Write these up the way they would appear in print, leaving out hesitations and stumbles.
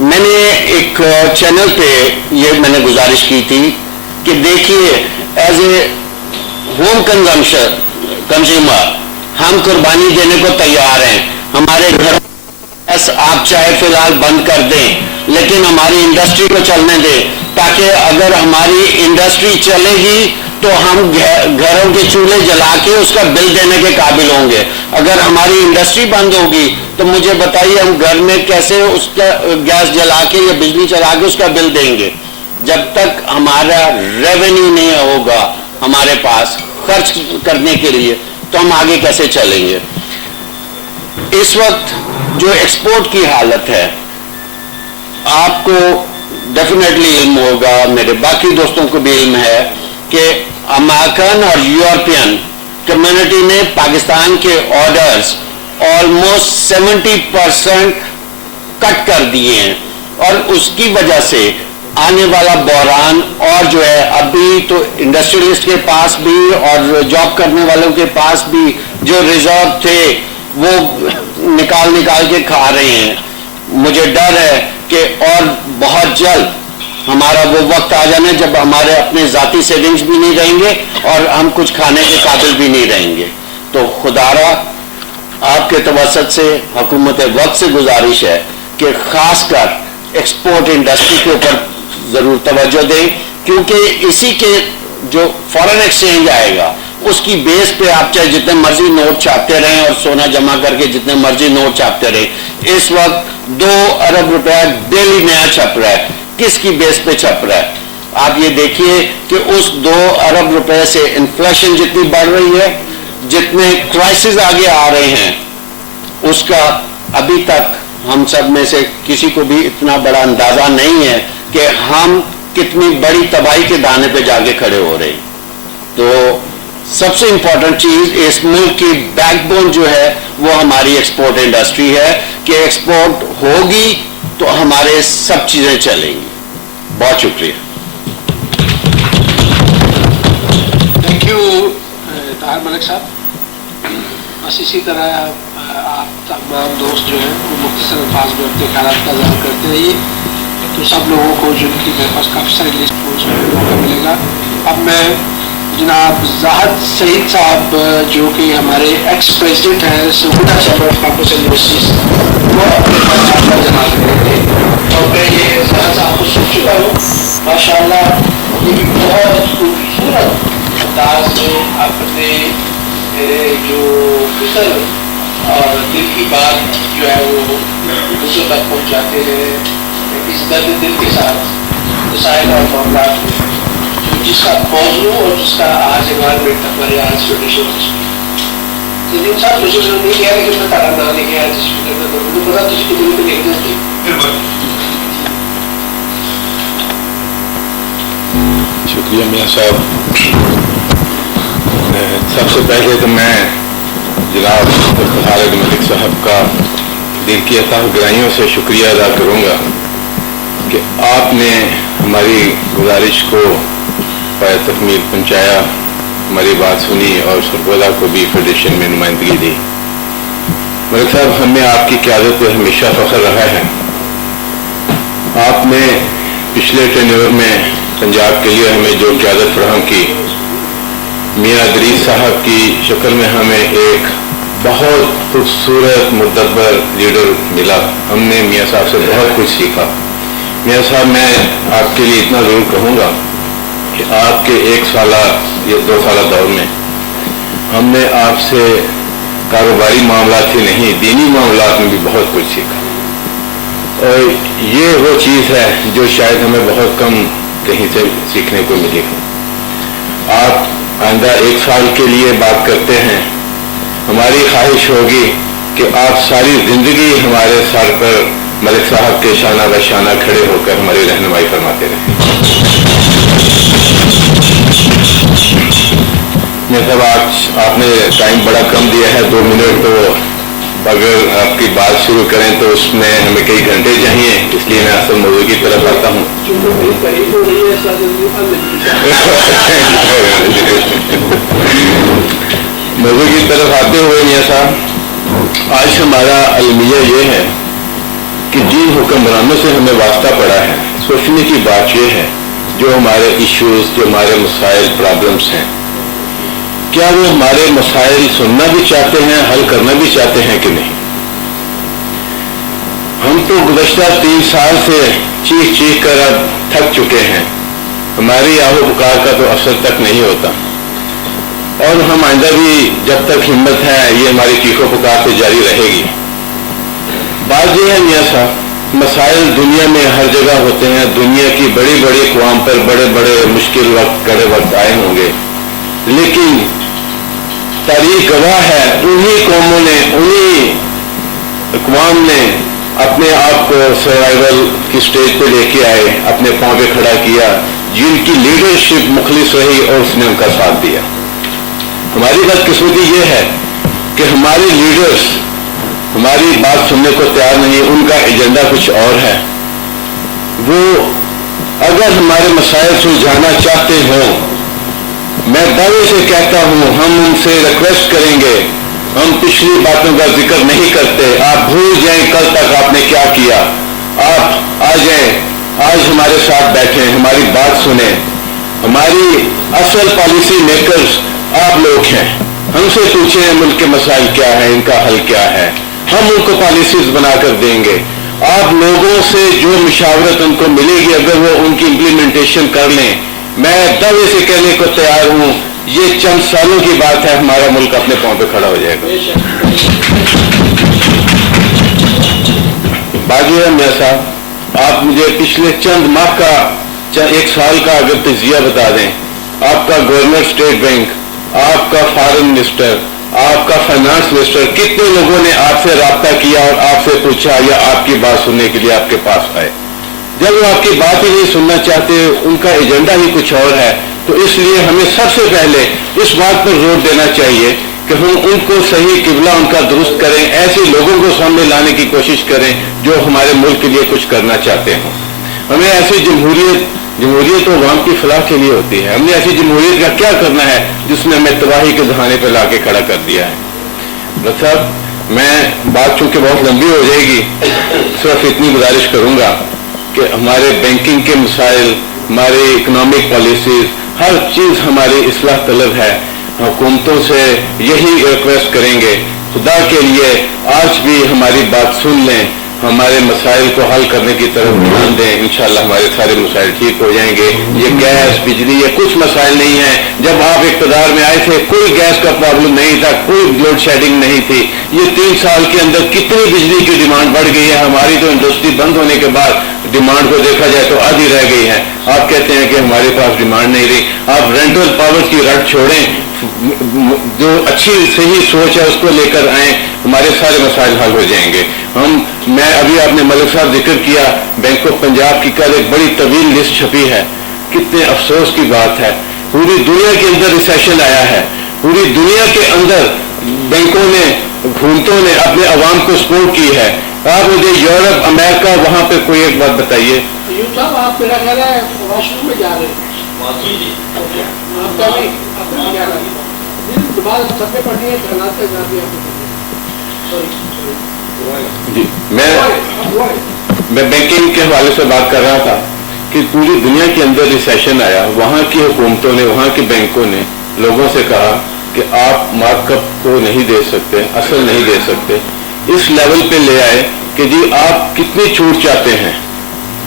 میں نے ایک چینل پہ یہ میں نے گزارش کی تھی کہ دیکھیے ایز اے ہوم کنزیومر ہم قربانی دینے کو تیار ہیں. ہمارے گھر آپ چاہے فی الحال بند کر دیں لیکن ہماری انڈسٹری کو چلنے دیں, تاکہ اگر ہماری انڈسٹری چلے گی تو ہم گھروں کے چولہے جلا کے اس کا بل دینے کے قابل ہوں گے. اگر ہماری انڈسٹری بند ہوگی تو مجھے بتائیے ہم گھر میں کیسے اس کا گیس جلا کے یا بجلی چلا کے اس کا بل دیں گے. جب تک ہمارا ریونیو نہیں ہوگا ہمارے پاس خرچ کرنے کے لیے تو ہم آگے کیسے چلیں گے. اس وقت جو ایکسپورٹ کی حالت ہے آپ کو ڈیفینیٹلی علم ہوگا, میرے باقی دوستوں کو بھی علم ہے کہ امریکن اور یورپین کمیونٹی نے پاکستان کے آرڈرز آلموسٹ 70% کٹ کر دیے ہیں, اور اس کی وجہ سے آنے والا بحران اور جو ہے ابھی تو انڈسٹریلسٹ کے پاس بھی اور جاب کرنے والوں کے پاس بھی جو ریزرو تھے وہ نکال کے کھا رہے ہیں. مجھے ڈر ہے کہ اور بہت جلد ہمارا وہ وقت آ جانا جب ہمارے اپنے ذاتی سیونگز بھی نہیں رہیں گے اور ہم کچھ کھانے کے قابل بھی نہیں رہیں گے. تو خدارا آپ کے توسط سے حکومت وقت سے گزارش ہے کہ خاص کر ایکسپورٹ انڈسٹری کے اوپر ضرور توجہ دیں, کیونکہ اسی کے جو فارن ایکسچینج آئے گا اس کی بیس پہ آپ چاہے جتنے مرضی نوٹ چھاپتے رہیں اور سونا جمع کر کے جتنے مرضی نوٹ چھاپتے رہیں. اس وقت 2 ارب روپے ڈیلی نیا چھپ رہا ہے. کس کی بیس پہ چھپ رہا ہے؟ آپ یہ دیکھیے کہ اس 2 ارب روپے سے انفلیشن جتنی بڑھ رہی ہے, جتنے کرائسس آگے آ رہے ہیں, اس کا ابھی تک ہم سب میں سے کسی کو بھی اتنا بڑا اندازہ نہیں ہے کہ ہم کتنی بڑی تباہی کے دانے پہ جا کے کھڑے ہو رہے ہیں. تو سب سے امپورٹنٹ چیز اس ملک کی بیک بون جو ہے وہ ہماری ایکسپورٹ انڈسٹری ہے کہ ایکسپورٹ ہوگی تو ہمارے سب چیزیں چلیں گی. بہت شکریہ. تھینک یو طاہر ملک صاحب. بس اسی طرح آپ تمام دوست جو ہیں وہ مختصر الفاظ میں اپنے خیالات کا اظہار کرتے رہیے تو سب لوگوں کو جن کی میرے پاس کافی ساری لسٹ موقع ملے گا. اب میں جناب زاہد سعید صاحب جو کہ ہمارے ایکس پریزیڈنٹ ہیں Sangota chamber of commerce and industries, وہ اپنے خیالات کا اظہار کریں گے. اور میں یہ زاہد صاحب کو سن چکا ہوں, ماشاء اللہ یہ بھی بہت خوبصورت انداز میں اپنے جو فکر اور دل کی بات جو ہے وہ دوسروں تک پہنچاتے ہیں اس درد دل کے ساتھ مسائل اور معاملات میں, جس کا موضوع اور جس کا آج انوائرمنٹ ہمارے آج ٹریڈیشن دن صاحب ٹریڈیشن نہیں کیا لیکن میں تارا نہ لے کے آیا جس میں مجھے پتا تجھ کے دل میں دیکھنا چاہیے. شکریہ میاں صاحب. سب سے پہلے تو میں جناب خالد ملک صاحب کا دل کی عطا گرائیوں سے شکریہ ادا کروں گا کہ آپ نے ہماری گزارش کو پائے تکمیل پہنچایا, ہماری بات سنی اور سرگودا کو بھی فیڈریشن میں نمائندگی دی. ملک صاحب ہمیں آپ کی قیادت پہ ہمیشہ فخر رہا ہے. آپ نے پچھلے ٹینیور میں پنجاب کے لیے ہمیں جو قیادت فراہم کی, میاں ادریس صاحب کی شکل میں ہمیں ایک بہت خوبصورت مدبر لیڈر ملا. ہم نے میاں صاحب سے بہت کچھ سیکھا. میاں صاحب میں آپ کے لیے اتنا ضرور کہوں گا کہ آپ کے 1 سالہ یا 2 سالہ دور میں ہم نے آپ سے کاروباری معاملات ہی نہیں دینی معاملات میں بھی بہت کچھ سیکھا. اور یہ وہ چیز ہے جو شاید ہمیں بہت کم کہیں سے سیکھنے کو ملی. آپ آئندہ 1 سال کے لیے بات کرتے ہیں, ہماری خواہش ہوگی کہ آپ ساری زندگی ہمارے سر پر ملک صاحب کے شانہ بہ شانہ کھڑے ہو کر ہماری رہنمائی فرماتے رہیں. صاحب آپ نے ٹائم بڑا کم دیا ہے, 2 منٹ, تو اگر آپ کی بات شروع کریں تو اس میں ہمیں کئی گھنٹے چاہیے, اس لیے میں اصل موضوع کی طرف آتا ہوں. موضوع کی طرف آتے ہوئے میاں صاحب, آج ہمارا المیہ یہ ہے کہ جن حکمرانوں سے ہمیں واسطہ پڑا ہے، سوچنے کی بات یہ ہے جو ہمارے ایشوز، جو ہمارے مسائل، پرابلمس ہیں، کیا وہ ہمارے مسائل سننا بھی چاہتے ہیں، حل کرنا بھی چاہتے ہیں کہ نہیں؟ ہم تو گزشتہ 3 سال سے چیخ چیخ کر اب تھک چکے ہیں، ہماری آہو پکار کا تو اثر تک نہیں ہوتا، اور ہم آئندہ بھی جب تک ہمت ہے یہ ہماری چیخو پکار سے جاری رہے گی۔ بات یہ ہے میاں صاحب، مسائل دنیا میں ہر جگہ ہوتے ہیں، دنیا کی بڑی بڑی اقوام پر بڑے بڑے مشکل وقت، کڑے وقت آئے ہوں گے، لیکن تاریخ گواہ ہے انہی قوموں نے، انہی اقوام نے اپنے آپ کو سروائیول کی سٹیج پہ لے کے آئے، اپنے پاؤں پہ کھڑا کیا، جن کی لیڈرشپ مخلص رہی اور اس نے ان کا ساتھ دیا۔ ہماری بدقسمتی یہ ہے کہ ہمارے لیڈرز ہماری بات سننے کو تیار نہیں، ان کا ایجنڈا کچھ اور ہے۔ وہ اگر ہمارے مسائل سلجھانا چاہتے ہوں، میں دعوے سے کہتا ہوں ہم ان سے ریکویسٹ کریں گے، ہم پچھلی باتوں کا ذکر نہیں کرتے، آپ بھول جائیں کل تک آپ نے کیا کیا، آپ آ جائیں، آج ہمارے ساتھ بیٹھیں، ہماری بات سنیں۔ ہماری اصل پالیسی میکرز آپ لوگ ہیں، ہم سے پوچھیں ملک کے مسائل کیا ہیں، ان کا حل کیا ہے، ہم ان کو پالیسیز بنا کر دیں گے۔ آپ لوگوں سے جو مشاورت ان کو ملے گی اگر وہ ان کی امپلیمنٹیشن کر لیں، میں دعوے سے کہنے کو تیار ہوں یہ چند سالوں کی بات ہے، ہمارا ملک اپنے پاؤں پہ کھڑا ہو جائے گا۔ باقی ہے میاں صاحب، آپ مجھے پچھلے چند ماہ کا، 1 سال کا اگر تجزیہ بتا دیں، آپ کا گورنر اسٹیٹ بینک، آپ کا فارن منسٹر، آپ کا فائنانس منسٹر، کتنے لوگوں نے آپ سے رابطہ کیا اور آپ سے پوچھا یا آپ کی بات سننے کے لیے آپ کے پاس آئے؟ جب وہ آپ کی بات ہی نہیں سننا چاہتے، ان کا ایجنڈا ہی کچھ اور ہے، تو اس لیے ہمیں سب سے پہلے اس بات پر زور دینا چاہیے کہ ہم ان کو صحیح قبلہ ان کا درست کریں، ایسے لوگوں کو سامنے لانے کی کوشش کریں جو ہمارے ملک کے لیے کچھ کرنا چاہتے ہوں۔ ہمیں ایسی جمہوریت تو عوام کی فلاح کے لیے ہوتی ہے، ہم نے ایسی جمہوریت کا کیا کرنا ہے جس نے ہمیں تباہی کے دہانے پہ لا کے کھڑا کر دیا ہے؟ ڈاکٹر صاحب، میں بات چونکہ بہت لمبی ہو جائے گی، صرف اتنی گزارش کروں گا کہ ہمارے بینکنگ کے مسائل، ہماری اکنامک پالیسیز، ہر چیز ہماری اصلاح طلب ہے۔ حکومتوں سے یہی ریکویسٹ کریں گے، خدا کے لیے آج بھی ہماری بات سن لیں، ہمارے مسائل کو حل کرنے کی طرف دھیان دیں، انشاءاللہ ہمارے سارے مسائل ٹھیک ہو جائیں گے۔ یہ گیس، بجلی، یہ کچھ مسائل نہیں ہیں۔ جب آپ اقتدار میں آئے تھے کوئی گیس کا پرابلم نہیں تھا، کوئی لوڈ شیڈنگ نہیں تھی۔ یہ 3 سال کے اندر کتنی بجلی کی ڈیمانڈ بڑھ گئی ہے، ہماری تو انڈسٹری بند ہونے کے بعد ڈیمانڈ کو دیکھا جائے تو آدھی رہ گئی ہے۔ آپ کہتے ہیں کہ ہمارے پاس ڈیمانڈ نہیں رہی۔ آپ رینٹل پاور کی رٹ چھوڑیں، جو اچھی صحیح سوچ ہے اس کو لے کر آئیں، ہمارے سارے مسائل حل ہو جائیں گے۔ میں ابھی آپ نے ملک صاحب ذکر کیا، بینک آف پنجاب کی کل ایک بڑی طویل لسٹ چھپی ہے، کتنے افسوس کی بات ہے، پوری دنیا کے اندر ریسیشن آیا ہے، پوری دنیا کے اندر بینکوں نے، حکومتوں نے اپنے عوام کو سپورٹ کی ہے۔ آپ مجھے یورپ، امریکہ، وہاں پہ کوئی ایک بات بتائیے۔ ایوب صاحب، آپ میرا خیال ہے واش روم میں جا رہے ہیں، آپ کا بھی دوبارہ سب پہ پڑھنی ہے، حالات کا جواب جی، میں بینکنگ کے حوالے سے بات کر رہا تھا کہ پوری دنیا کے اندر ریسیشن آیا، وہاں کی حکومتوں نے، وہاں کے بینکوں نے لوگوں سے کہا کہ آپ مارک اپ کو نہیں دے سکتے، اصل نہیں دے سکتے، اس لیول پہ لے آئے کہ جی آپ کتنی چھوٹ چاہتے ہیں،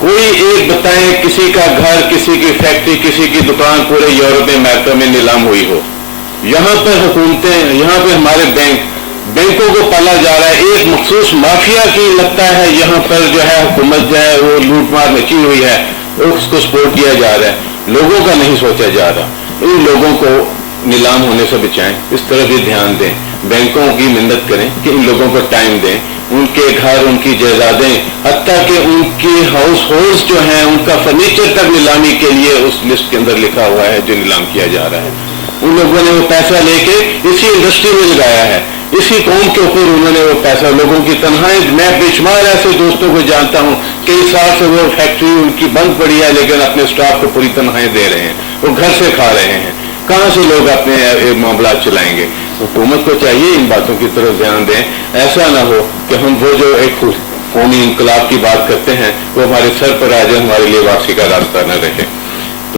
کوئی ایک بتائیں کسی کا گھر، کسی کی فیکٹری، کسی کی دکان پورے یورپ میں، امریکہ میں نیلام ہوئی ہو، یہاں پر حکومتیں، یہاں پہ ہمارے بینکوں کو پالا جا رہا ہے، ایک مخصوص مافیا کی لگتا ہے یہاں پر جو ہے حکومت جو ہے وہ لوٹ مار مچی ہوئی ہے، اس کو سپورٹ کیا جا رہا ہے، لوگوں کا نہیں سوچا جا رہا۔ ان لوگوں کو نیلام ہونے سے بچائیں، اس طرف بھی دھیان دیں، بینکوں کی محنت کریں کہ ان لوگوں کو ٹائم دیں، ان کے گھر، ان کی جائیدادیں، حتیٰ کہ ان کی ہاؤس ہولڈز جو ہیں ان کا فرنیچر تک نیلامی کے لیے اس لسٹ کے اندر لکھا ہوا ہے جو نیلام کیا جا رہا ہے۔ ان لوگوں نے وہ پیسہ لے کے اسی انڈسٹری میں لگایا ہے، اسی قوم کے اوپر انہوں نے وہ پیسہ، لوگوں کی تنہائی، میں بے شمار ایسے دوستوں کو جانتا ہوں کئی سال سے وہ فیکٹری ان کی بند پڑی ہے لیکن اپنے سٹاف کو پوری تنہائی دے رہے ہیں، وہ گھر سے کھا رہے ہیں، کہاں سے لوگ اپنے معاملات چلائیں گے؟ حکومت کو چاہیے ان باتوں کی طرف دھیان دیں، ایسا نہ ہو کہ ہم وہ جو ایک قومی انقلاب کی بات کرتے ہیں وہ ہمارے سر پر آ جائے، ہمارے لیے واپسی کا راستہ نہ رہے۔